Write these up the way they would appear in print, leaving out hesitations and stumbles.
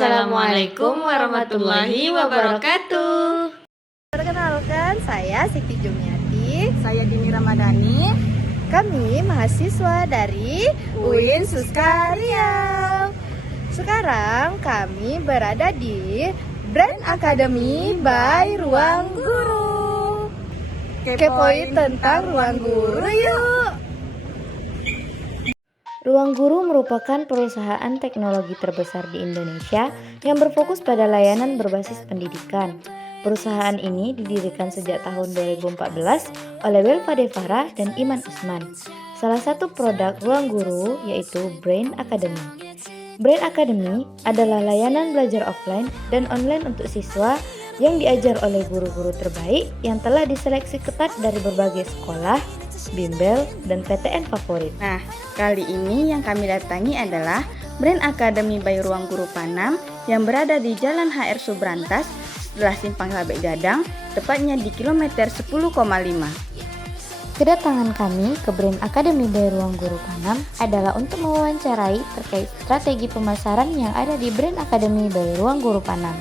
Assalamualaikum warahmatullahi wabarakatuh. Perkenalkan, saya Siti Jumiati. Saya Dini Ramadhani. Kami mahasiswa dari UIN Suskaria. Sekarang kami berada di Brand Academy by Ruang Guru. Kepoin tentang Ruang Guru yuk. Ruang Guru merupakan perusahaan teknologi terbesar di Indonesia yang berfokus pada layanan berbasis pendidikan. Perusahaan ini didirikan sejak tahun 2014 oleh Welfa Devara dan Iman Usman. Salah satu produk Ruang Guru yaitu Brain Academy. Brain Academy adalah layanan belajar offline dan online untuk siswa yang diajar oleh guru-guru terbaik yang telah diseleksi ketat dari berbagai sekolah, bimbel, dan PTN favorit. Nah, kali ini yang kami datangi adalah Brain Academy by Ruang Guru Panam yang berada di Jalan HR Subrantas setelah Simpang Labek Gadang, tepatnya di kilometer 10,5. Kedatangan kami ke Brain Academy by Ruang Guru Panam adalah untuk mewawancarai terkait strategi pemasaran yang ada di Brain Academy by Ruang Guru Panam.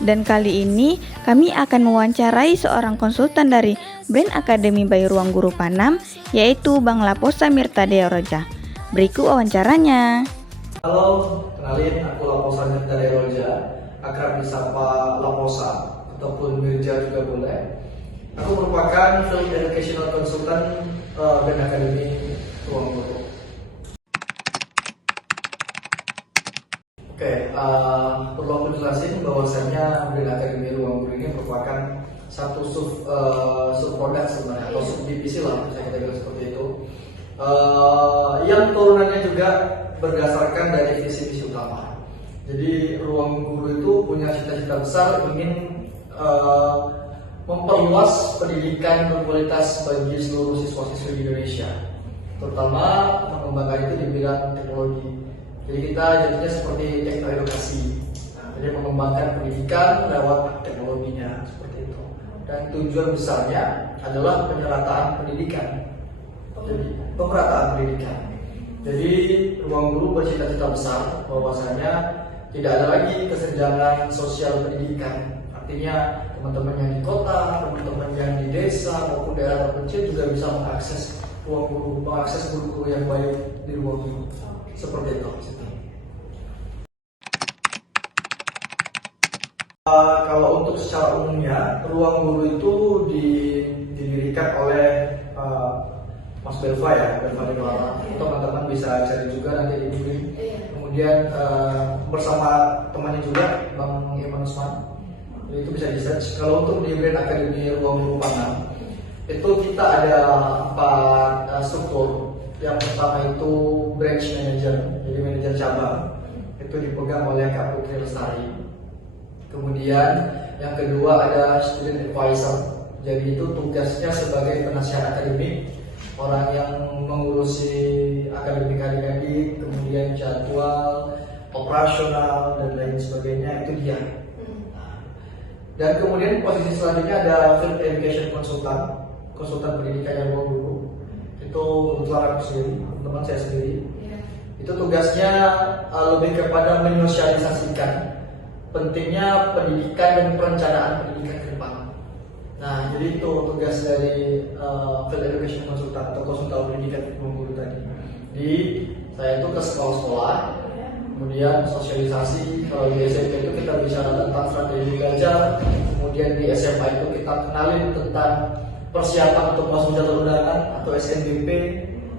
Dan kali ini kami akan mewawancarai seorang konsultan dari Brain Academy by Ruang Guru Panam, yaitu Bang Laposa Mirta Deoroja. Berikut wawancaranya. Halo, kenalin aku Laposa Mirta Deoroja, akrab disapa Laposa ataupun Mirja juga boleh. Aku merupakan Field Educational Consultant Brain Academy Ruang Guru. Oke, perlu aku jelasin bahwasanya Brain Academy Ruang Guru ini merupakan satu subproduk sebenarnya atau subdivisi lah, bisa kita bilang seperti itu. Yang turunannya juga berdasarkan dari visi misi utama. Jadi Ruang Guru itu punya cita-cita besar ingin memperluas pendidikan berkualitas bagi seluruh siswa-siswi di Indonesia, terutama mengembangkan itu di bidang teknologi. Jadi kita jadinya seperti teknoedukasi, jadi mengembangkan pendidikan lewat teknologinya seperti itu. Dan tujuan besarnya adalah penyerataan pendidikan. Jadi pemerataan pendidikan. Jadi Ruang Guru bercita-cita besar bahwasanya tidak ada lagi kesenjangan sosial pendidikan. Artinya teman-teman yang di kota, teman-teman yang di desa maupun daerah terpencil juga bisa mengakses Ruang Guru, mengakses guru-guru yang baik di Ruang Guru. Seperti itu. Kalau untuk secara umumnya, Ruang Guru itu didirikan oleh Mas Belva ya, Belva Devara. Teman-teman bisa cari juga nanti di Google. Kemudian bersama temannya juga Bang Iman Usman. Itu bisa di search. Kalau untuk di Brain Academy Ruang Guru Panam, itu kita ada 4 struktur. Yang pertama itu branch manager, jadi manajer cabang. Itu dipegang oleh Kak Putri Lestari. Kemudian yang kedua ada student advisor, jadi itu tugasnya sebagai penasihat akademik, orang yang mengurusi akademik adik-adik, kemudian jadwal, operasional dan lain sebagainya, itu dia. Dan kemudian posisi selanjutnya ada Field Education Consultant, konsultan pendidikan yang Ruang Guru. Itu kebetulan aku sendiri, teman saya sendiri. Itu tugasnya lebih kepada menyosialisasikan pentingnya pendidikan dan perencanaan pendidikan ke depan. Nah, jadi itu tugas dari Field Education Consultant atau konsultan pendidikan Ruang Guru tadi. Jadi saya itu ke sekolah-sekolah, kemudian sosialisasi. Kalau di SMP itu kita bicara tentang strategi belajar, kemudian di SMA itu kita kenalin tentang persiapan untuk masuk jalur undangan atau SNBP.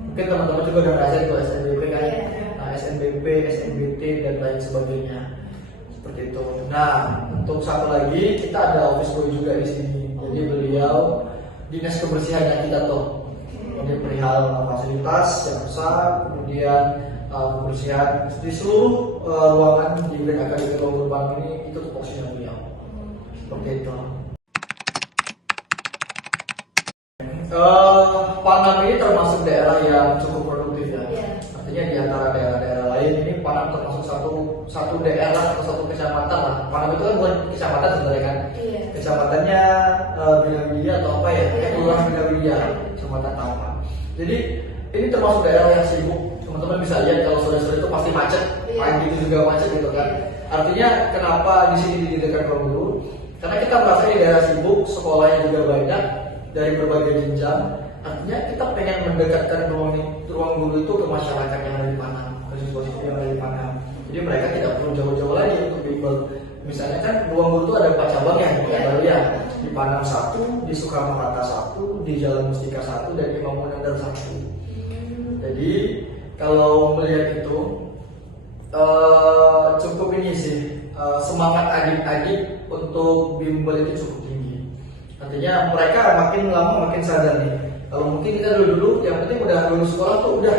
Mungkin teman-teman juga udah ngerasain itu SNBP kan? Nah, SNBP, SNBT dan lain sebagainya. Seperti itu. Nah, untuk satu lagi kita ada office boy juga di sini. Jadi beliau dinas kebersihan yang kita tahu. Jadi perihal fasilitas yang rusak, kemudian kebersihan di seluruh ruangan di Brain Academy Ruang Guru Panam ini itu tupoksinya beliau. Seperti itu. Panam ini termasuk daerah yang cukup produktif ya. Artinya di antara daerah-daerah lain ini Panam termasuk satu daerah atau satu kecamatan lah. Panam itu kan bukan kecamatan sebenarnya kan. Kecamatannya Binawidia atau apa ya? Kelurahan Binawidia, Kecamatan Tampak. Jadi ini termasuk daerah yang sibuk. Teman-teman bisa lihat kalau sore-sore itu pasti macet. pagi itu juga macet gitu kan. Artinya kenapa di sini didirikan ruang guru? Karena kita merasa di daerah sibuk, sekolahnya juga banyak dari berbagai jenjang. Artinya kita pengen mendekatkan ruang guru itu ke masyarakat yang ada di Panam, ke siswa-siswa yang ada di Panam. Jadi mereka tidak perlu jauh-jauh lagi untuk bimbel. Misalnya kan ruang guru itu ada 4 cabang ya, baru ya. Di Panam 1, di Soekarno Hatta 1, di Jalan Mustika 1, dan Imam Bonjol 1. Jadi kalau melihat itu cukup ini sih, semangat adik-adik untuk bimbel itu cukup tinggi. Artinya mereka makin lama makin sadar nih. Kalau mungkin kita dulu yang penting udah lulus sekolah tuh udah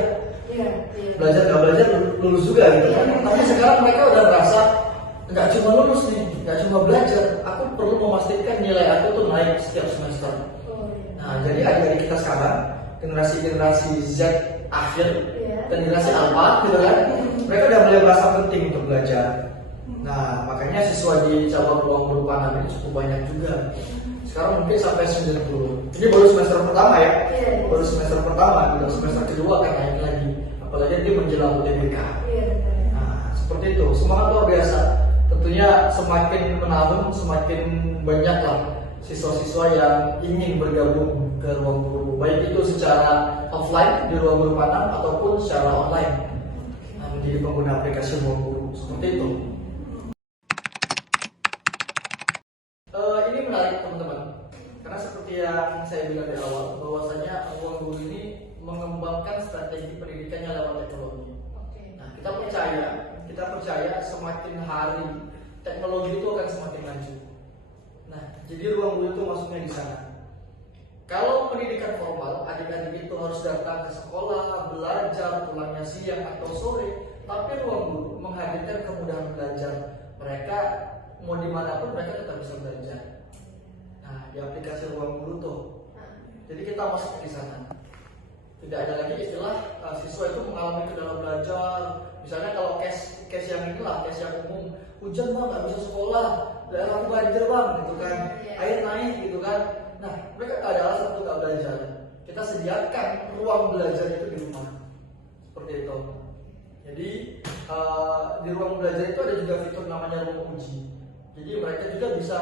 belajar nggak belajar lulus juga gitu kan. Tapi sekarang mereka udah merasa nggak cuma lulus nih, nggak cuma belajar, aku perlu memastikan nilai aku tuh naik setiap semester. Nah jadi adik-adik kita sekarang generasi Z akhir dan generasi alpha gitu kan, mereka udah mulai merasa penting untuk belajar. Nah makanya siswa di cabang ruang guru Panam ini cukup banyak juga. Sekarang mungkin sampai 90. Ini baru semester pertama ya, baru semester pertama, dan semester kedua akan naik lagi. Apalagi dia menjelang UTBK. Nah seperti itu, semangat luar biasa. Tentunya semakin menabung, semakin banyaklah siswa-siswa yang ingin bergabung ke ruang guru, baik itu secara offline di ruang guru Panam ataupun secara online, menjadi pengguna aplikasi ruang guru seperti itu. Ini menarik teman-teman, karena seperti yang saya bilang di awal, bahwasanya ruang guru ini mengembangkan strategi pendidikannya lewat teknologi. Nah, kita percaya semakin hari teknologi itu akan semakin maju. Nah, jadi ruang guru itu masuknya di sana. Kalau pendidikan formal, adik-adik itu harus datang ke sekolah, belajar, pulangnya siang atau sore. Tapi ruang guru menghadirkan kemudahan belajar. Mereka mau dimanapun mereka tetap bisa belajar. Nah, di aplikasi ruang guru tuh. Jadi kita masuk di sana. Tidak ada lagi istilah siswa itu mengalami kendala belajar. Misalnya kalau case yang inilah, case yang umum, hujan bang nggak bisa sekolah, daerah aku banjir bang, gitu kan, air naik, gitu kan. Nah, mereka nggak ada alasan untuk nggak belajar. Kita sediakan ruang belajar itu di rumah, seperti itu. Jadi di ruang belajar itu ada juga fitur namanya ruang uji. Jadi mereka juga bisa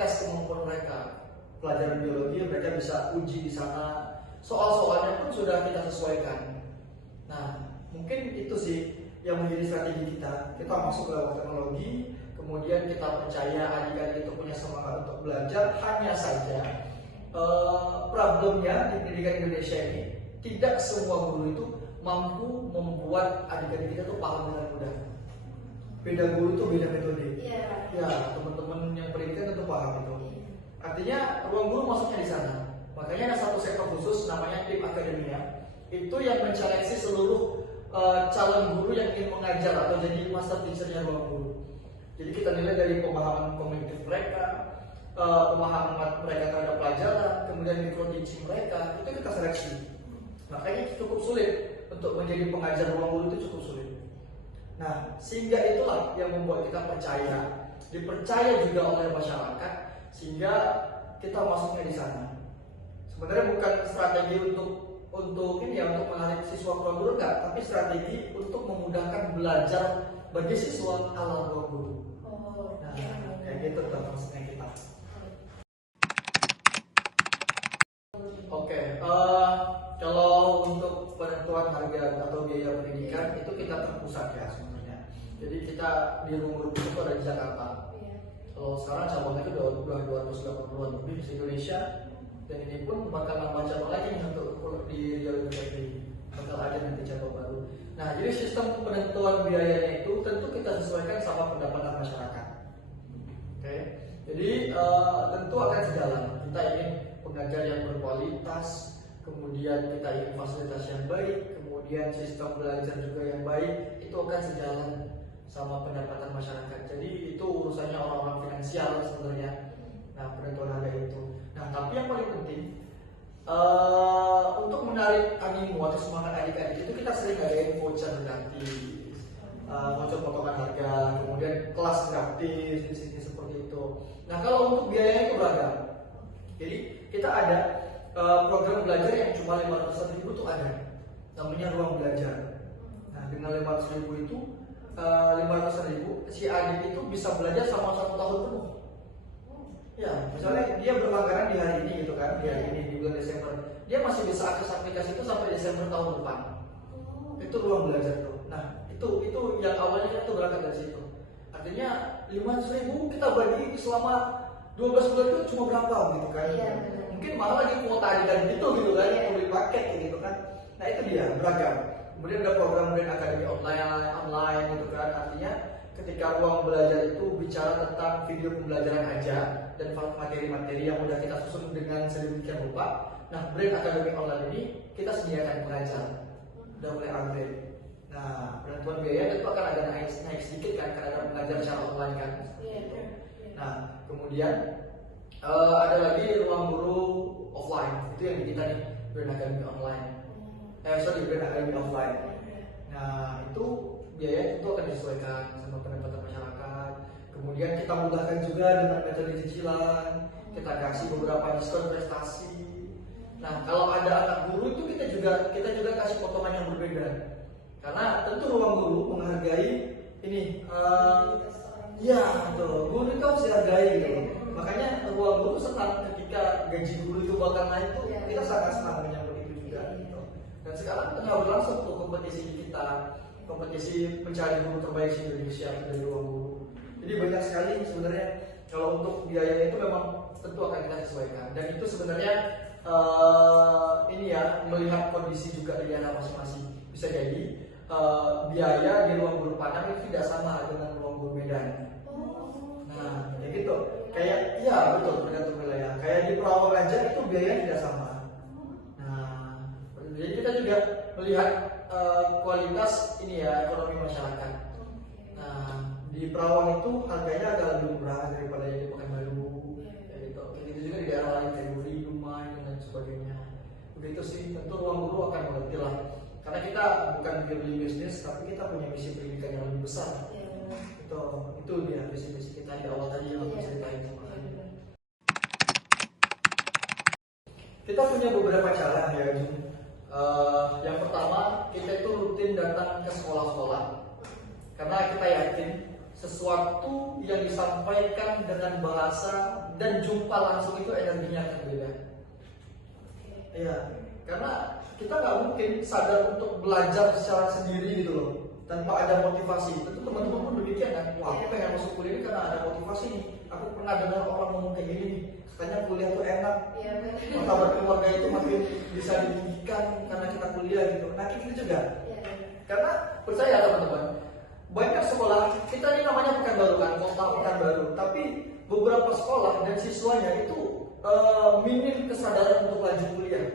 tes kemampuan mereka. Pelajaran biologi mereka bisa uji di sana. Soal-soalnya pun sudah kita sesuaikan. Nah, mungkin itu sih yang menjadi strategi kita. Kita masuk ke teknologi, kemudian kita percaya adik-adik itu punya semangat untuk belajar. Hanya saja problemnya di pendidikan Indonesia ini, tidak semua guru itu mampu membuat adik-adik kita tuh paham dengan mudah. Beda guru itu beda metode. Ya, teman-teman yang pendidikan tentu paham itu. Artinya ruang guru masuknya di sana. Makanya ada satu sektor khusus namanya tim akademia. Itu yang menyeleksi seluruh calon guru yang ingin mengajar atau jadi master teacher-nya ruang guru. Jadi kita nilai dari pemahaman kognitif mereka, pemahaman mereka terhadap pelajaran, kemudian micro teaching mereka, itu kita seleksi. Makanya cukup sulit untuk menjadi pengajar ruang guru, itu cukup sulit. Nah, sehingga itulah yang membuat kita percaya, dipercaya juga oleh masyarakat, sehingga kita masuknya di sana. Sebenarnya bukan strategi untuk ini ya, untuk menarik siswa ruang guru enggak, tapi strategi untuk memudahkan belajar bagi siswa ala ruang guru. Nah, kayak gitu tuh maksudnya kita. Oke, kalau untuk penentuan harga atau biaya pendidikan itu kita terpusat ya sebenarnya. Jadi kita di ruang guru itu ada di Jakarta. Kalau sekarang cabangnya itu udah 280-an lebih di Indonesia. Dan ini pun bakal nambah cabang lagi nih untuk di Riau University, bakal ada nanti cabang baru. Nah, jadi sistem penentuan biayanya itu tentu kita sesuaikan sama pendapatan masyarakat. Oke, jadi tentu akan sejalan. Kita ingin pengajar yang berkualitas, kemudian kita ingin fasilitas yang baik, kemudian sistem belajar juga yang baik, itu akan sejalan sama pendapatan masyarakat. Jadi itu urusannya orang-orang finansial sebenarnya. Nah, penentuan harga itu. Nah, tapi yang paling penting untuk menarik animo atau semangat adik-adik itu kita sering adain voucher gratis, voucher potongan harga, kemudian kelas gratis di sini seperti itu. Nah, kalau untuk biayanya itu beragam. Jadi kita ada program belajar yang cuma 500.000 itu ada, namanya ruang belajar. Nah, dengan 500.000 itu 500.000, si adik itu bisa belajar selama 1 tahun penuh. Ya, misalnya dia berlangganan di hari ini gitu kan, di hari ini di bulan Desember, dia masih bisa akses aplikasi itu sampai Desember tahun depan. Itu ruang belajar tuh. Nah, itu yang awalnya itu berangkat dari situ. Artinya 500.000 kita bagi selama 12 bulan itu cuma berapa gitu kan? Mungkin malah lagi kuota adik itu gitu kan, yang beli paket gitu kan. Nah itu dia beragam. Kemudian ada program Brain Academy online gitu kan. Artinya ketika ruang belajar itu bicara tentang video pembelajaran aja dan materi-materi yang udah kita susun dengan sedemikian rupa. Nah, Brain Academy online ini kita sediakan pengajar, udah mulai upgrade. Nah, penentuan biaya itu akan ada naik sedikit kan karena ada pengajar secara online kan. Nah, kemudian ada lagi ruang guru offline, itu yang di kita nih, Brain Academy online. Brain Academy offline. Nah, itu biaya itu akan disesuaikan sama pendapatan masyarakat. Kemudian kita mudahkan juga dengan metode cicilan, kita kasih beberapa diskon prestasi. Nah, kalau ada anak guru itu kita juga kasih potongan yang berbeda. Karena tentu ruang guru menghargai ini, guru itu harus dihargai gitu. Makanya ruang guru senang ketika gaji guru itu bakal naik tuh, kita sangat senang menyambut itu juga gitu. Dan sekarang tengah berlangsung tuh kompetisi kita, kompetisi pencari guru terbaik di Indonesia dari ruang guru. Jadi banyak sekali sebenarnya kalau untuk biaya itu memang tentu akan kita sesuaikan. Dan itu sebenarnya melihat kondisi juga di daerah masing-masing. Bisa jadi biaya di ruang guru Padang itu tidak sama dengan ruang guru Medan. Nah, ya gitu. Kayak betul tergantung wilayah. Kayak di Perawang aja itu biaya tidak sama. Nah, jadi kita juga melihat kualitas ekonomi masyarakat. Nah, di Perawang itu harganya agak lebih murah daripada yang di Pekanbaru. Gitu. Begitu juga di daerah lain kayak Duri, Dumai dan lain sebagainya. Begitu sih, tentu ruang guru akan mengerti lah. Karena kita bukan beli bisnis, tapi kita punya misi pendidikan yang lebih besar. Itu dia visi-misi kita di awal tadi yang aku ceritain sama kalian. Kita punya beberapa cara ya, Jun. Yang pertama, kita itu rutin datang ke sekolah-sekolah. Karena kita yakin sesuatu yang disampaikan dengan bahasa dan jumpa langsung itu energinya akan beda. Iya, karena kita nggak mungkin sadar untuk belajar secara sendiri gitu loh, tanpa ada motivasi. Tentu teman-teman pun demikian kan. Wah, aku pengen masuk kuliah ini karena ada motivasi nih. Aku pernah dengar orang ngomong kayak gini nih, katanya kuliah itu enak. Maka berkeluarga itu makin bisa ditinggikan karena kita kuliah gitu. Nah, kita juga. Karena percaya teman-teman, banyak sekolah, kita ini namanya Pekanbaru kan, kota Pekanbaru. Tapi beberapa sekolah dan siswanya itu minim kesadaran untuk lanjut kuliah.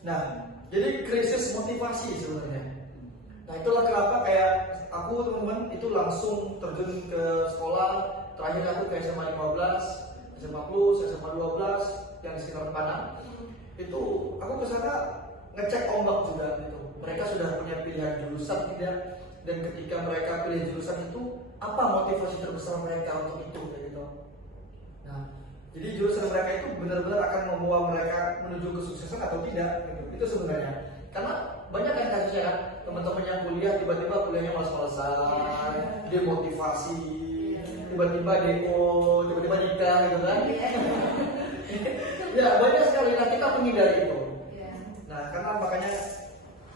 Nah, jadi krisis motivasi sebenarnya. Nah, itulah kenapa kayak aku teman-teman itu langsung terjun ke sekolah. Terakhir aku ke SMA 15, SMA Plus, SMA 12 yang di sekitar Padang. Itu aku ke sana ngecek ombak juga gitu. Mereka sudah punya pilihan jurusan tidak, dan ketika mereka pilih jurusan itu apa motivasi terbesar mereka untuk itu gitu. Nah, jadi jurusan mereka itu benar-benar akan membawa mereka menuju kesuksesan atau tidak gitu. Itu sebenarnya. Karena banyak kan kasusnya kan, teman-teman yang kuliah tiba-tiba kuliahnya malas-malasan, demotivasi, tiba-tiba demo, tiba-tiba nikah gitu kan. Ya, banyak sekali. Nah, kita menghindari itu. Nah, karena makanya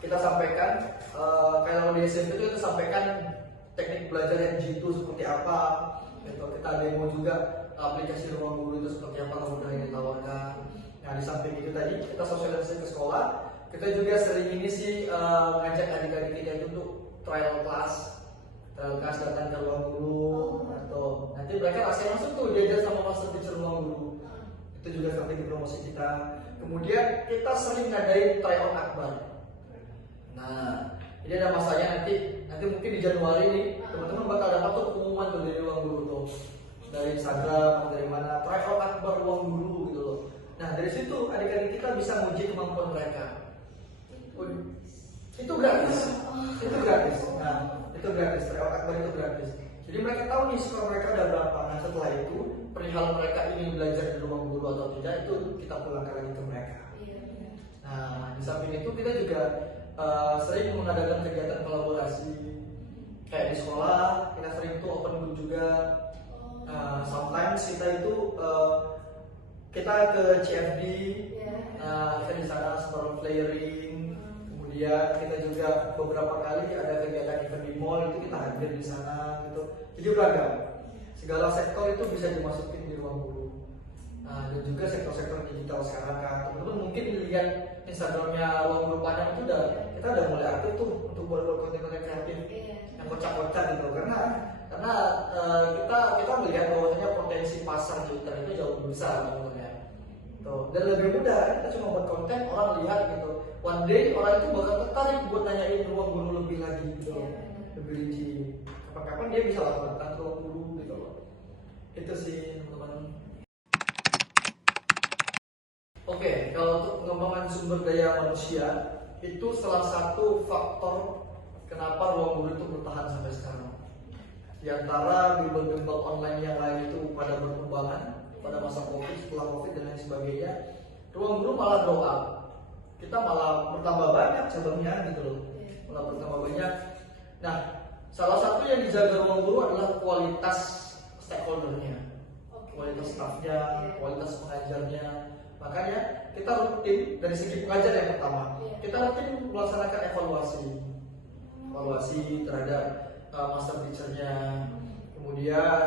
kita sampaikan kalau di SMP itu kita sampaikan teknik belajar yang jitu seperti apa gitu. Kita demo juga aplikasi ruang guru itu seperti apa kemudahan yang ditawarkan. Nah, di samping itu tadi kita sosialisasi ke sekolah, kita juga sering ini sih ngajak adik-adik kita itu untuk trial class datang ke ruang guru atau nanti mereka langsung masuk tuh diajar sama master teacher ruang guru. Itu juga strategi promosi kita. Kemudian kita sering ngadain tryout akbar. Nah, ini ada masanya nanti mungkin di Januari nih teman-teman bakal dapat tuh pengumuman tuh dari ruang guru tuh, dari Instagram atau dari mana, tryout akbar ruang guru gitu loh. Nah, dari situ adik-adik kita bisa menguji kemampuan mereka. Itu gratis. Itu gratis. Nah, itu gratis. Tryout akbar itu gratis. Jadi mereka tahu nih skor mereka ada berapa. Nah, setelah itu perihal mereka ingin belajar di ruang guru atau tidak itu kita pulangkan lagi ke mereka. Nah, di samping itu kita juga sering mengadakan kegiatan kolaborasi. Kayak di sekolah kita sering tuh open group juga. Sometimes kita itu kita ke CFD, kita di sana seperti flaring. Kemudian kita juga beberapa kali ada kegiatan event di mall, itu kita hadir di sana gitu. Jadi beragam. Segala sektor itu bisa dimasukin di ruang guru. Dan juga sektor-sektor digital sekarang kan. Teman-teman mungkin lihat Instagramnya ruang guru Padang itu kita udah mulai aktif tuh untuk buat konten-konten kreatif yang kocak-kocak gitu. Karena kita melihat bahwasanya potensi pasar digital itu jauh lebih besar sebenarnya. Dan lebih mudah, kita cuma buat konten, orang lihat gitu. One day orang itu bakal tertarik buat nanyain ruang guru lebih lagi gitu, lebih rinci. Kapan-kapan dia bisa lakukan ruang guru gitu loh. Itu sih teman-teman. Oke, kalau untuk pengembangan sumber daya manusia itu salah satu faktor kenapa ruang guru itu bertahan sampai sekarang. Di antara bimbel-bimbel online yang lain itu pada berkembangan pada masa COVID, setelah COVID dan lain sebagainya, ruang guru malah grow up. Kita malah bertambah banyak cabangnya gitu loh, malah bertambah banyak. Nah, salah satu yang dijaga ruang guru adalah kualitas stakeholdernya, kualitas staffnya, kualitas pengajarnya. Makanya kita rutin dari segi pengajar yang pertama, kita rutin melaksanakan evaluasi terhadap master teacher-nya. Kemudian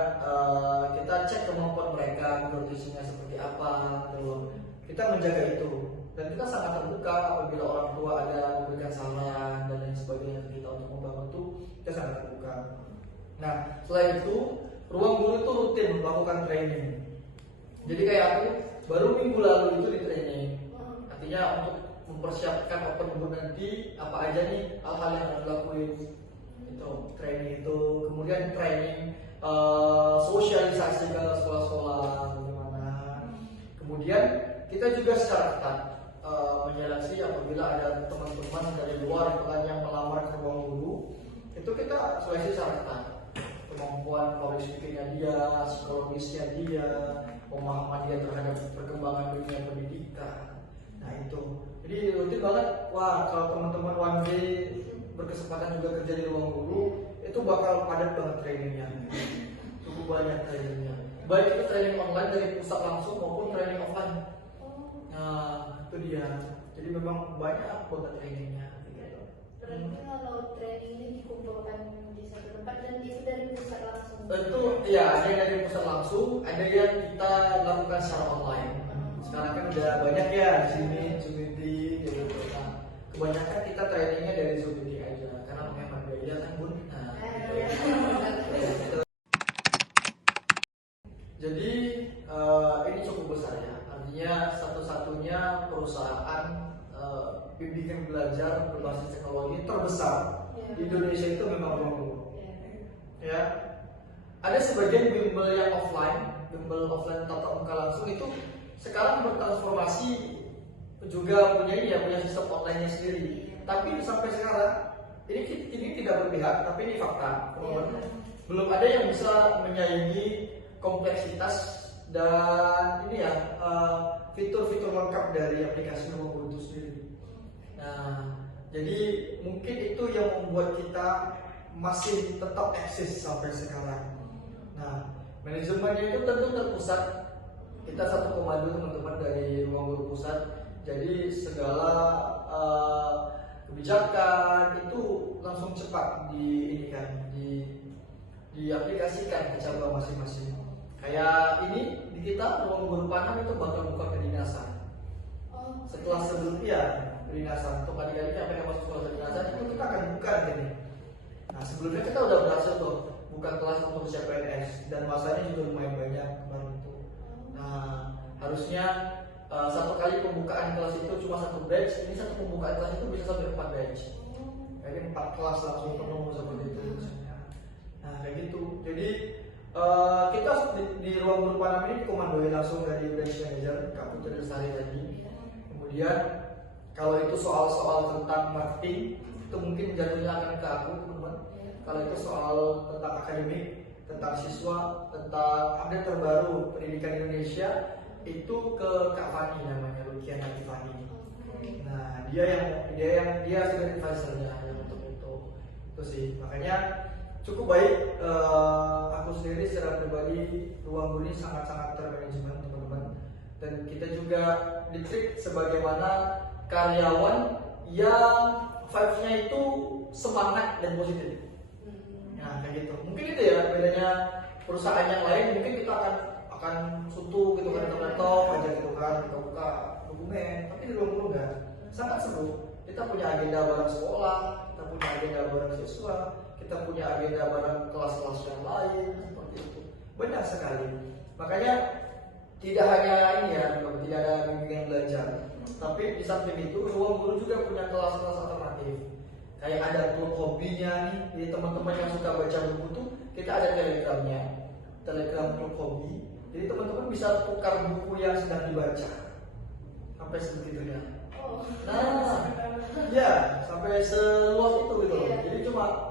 kita cek kemampuan mereka, nutrisinya seperti apa, gitu. Kita menjaga itu dan kita sangat terbuka apabila orang tua ada memberikan saran dan lain sebagainya ke kita untuk membangun itu, kita sangat terbuka. Nah, selain itu ruang guru itu rutin melakukan training. Jadi kayak aku baru minggu lalu itu di training, artinya untuk mempersiapkan open guru nanti apa aja nih hal-hal yang harus dilakuin. Itu training itu, kemudian training sosialisasi ke sekolah-sekolah bagaimana. Kemudian kita juga secara ketat menyeleksi apabila ada teman-teman dari luar yang melamar ke ruang guru, itu kita seleksi secara ketat. Kemampuan public speakingnya dia, psikologisnya dia, pemahaman dia terhadap perkembangan dunia pendidikan. Nah itu, jadi rutin banget. Wah, kalau teman-teman one day berkesempatan juga kerja di ruang guru, itu bakal padat banget trainingnya, cukup banyak trainingnya. Baik itu training online dari pusat langsung maupun training offline. Nah itu dia. Jadi memang banyak banget trainingnya. Berarti kalau trainingnya dikumpulkan di satu tempat dan itu dari pusat langsung? Itu ya, ada yang dari pusat langsung, ada yang kita lakukan secara online. Sekarang kan udah banyak ya di sini Zoom meeting gitu. Nah, kebanyakan kita trainingnya dari Zoom meeting aja karena menghemat biaya kan bun. Nah, gitu. Jadi ini cukup besar ya. Artinya satu-satunya perusahaan bimbingan belajar berbasis teknologi terbesar di Indonesia itu memang ruang guru. Ya, ada sebagian bimbel yang bimbel offline tatap muka langsung itu sekarang bertransformasi juga punya sistem online-nya sendiri. Tapi sampai sekarang ini tidak berpihak, tapi ini fakta. Belum ada yang bisa menyaingi kompleksitas dan ini ya fitur-fitur lengkap dari aplikasi ruang guru itu sendiri. Nah, jadi mungkin itu yang membuat kita masih tetap eksis sampai sekarang. Nah, manajemennya itu tentu terpusat. Kita satu komando teman-teman dari ruang guru pusat. Jadi segala kebijakan itu langsung cepat diaplikasikan ke cabang masing-masing. Kayak ini di kita ruang guru Padang itu bakal buka kedinasan. Setelah sebelumnya kedinasan untuk adik-adik yang pengen masuk sekolah kedinasan itu kita akan buka ini. Nah sebelumnya kita udah berhasil tuh buka kelas untuk CPNS dan masanya juga lumayan banyak kemarin itu. Nah harusnya satu kali pembukaan kelas itu cuma satu batch, ini satu pembukaan kelas itu bisa sampai 4 batch. Jadi 4 kelas langsung penuh seperti itu. Nah kayak gitu. Jadi kita di ruang guru Padang ini dikomandoi langsung dari branch manager Kak Putri Lestari tadi. Kemudian kalau itu soal-soal tentang marketing itu mungkin jatuhnya akan ke aku teman-teman. Kalau itu soal tentang akademik, tentang siswa, tentang update terbaru pendidikan Indonesia itu ke Kak Fani namanya, Lukiana Fani. Nah dia sebagai advisornya untuk itu sih. Makanya Cukup baik. Aku sendiri secara pribadi ruang guru ini sangat-sangat termanajemen teman-teman. Dan kita juga ditreat sebagaimana karyawan yang vibe-nya itu semangat dan positif. Nah kayak gitu. Mungkin itu ya bedanya perusahaan yang lain. Mungkin kita akan suntuk gitu kan, laptop aja gitu kan, buka dokumen. Tapi di ruang guru enggak. Sangat seru. Kita punya agenda bareng sekolah, kita punya agenda bareng siswa, kita punya agenda bareng kelas-kelas yang lain seperti itu. Banyak sekali. Makanya tidak hanya ini ya, tidak ada bimbingan belajar. Tapi di samping itu ruang guru juga punya kelas-kelas alternatif. Kayak ada klub hobinya nih, jadi teman-teman yang suka baca buku tuh kita ada telegramnya, telegram klub hobi. Jadi teman-teman bisa tukar buku yang sedang dibaca sampai sebegitunya. Nah, ya sampai seluas itu gitu loh. Jadi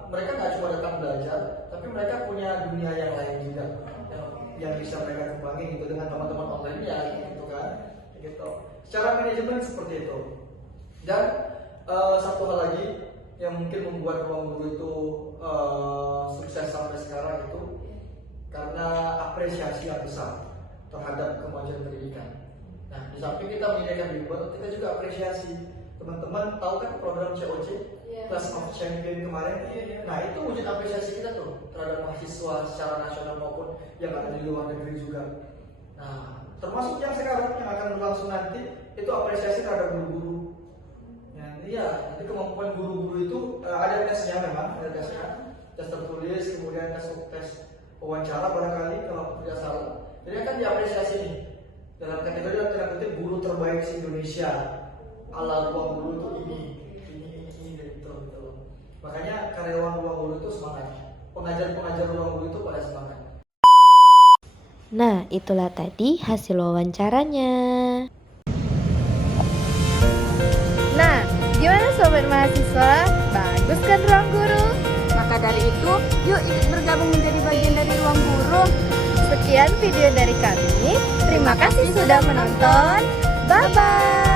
mereka nggak cuma datang belajar, tapi mereka punya dunia yang lain juga yang bisa mereka kembangin gitu dengan teman-teman online ya gitu kan, gitu. Secara manajemen seperti itu. Dan satu hal lagi yang mungkin membuat ruang guru itu sukses sampai sekarang itu karena apresiasi yang besar terhadap kemajuan pendidikan. Nah, di samping kita menyediakan bimbel, kita juga apresiasi. Teman-teman tahu kan program COC, Class of Champion kemarin? Nah, itu wujud apresiasi kita tuh terhadap mahasiswa secara nasional maupun yang ada di luar negeri juga. Nah, termasuk yang sekarang yang akan berlangsung nanti itu apresiasi terhadap guru-guru. Ya, iya, nanti kemampuan guru-guru itu ada tesnya memang, ada tesnya, tes tertulis, kemudian tes wawancara barangkali kalau tidak salah. Jadi akan diapresiasi nih dalam kategori tanda kutip guru terbaik di Indonesia. Ala ruang guru itu ini gitu. Makanya karyawan ruang guru itu semangat. Pengajar ruang guru itu pada semangat. Nah, itulah tadi hasil wawancaranya. Nah, gimana sobat mahasiswa? Bagus kan ruang guru? Maka dari itu, yuk ikut bergabung menjadi bagian dari ruang guru. Sekian video dari kami. Terima kasih sudah menonton. Bye-bye.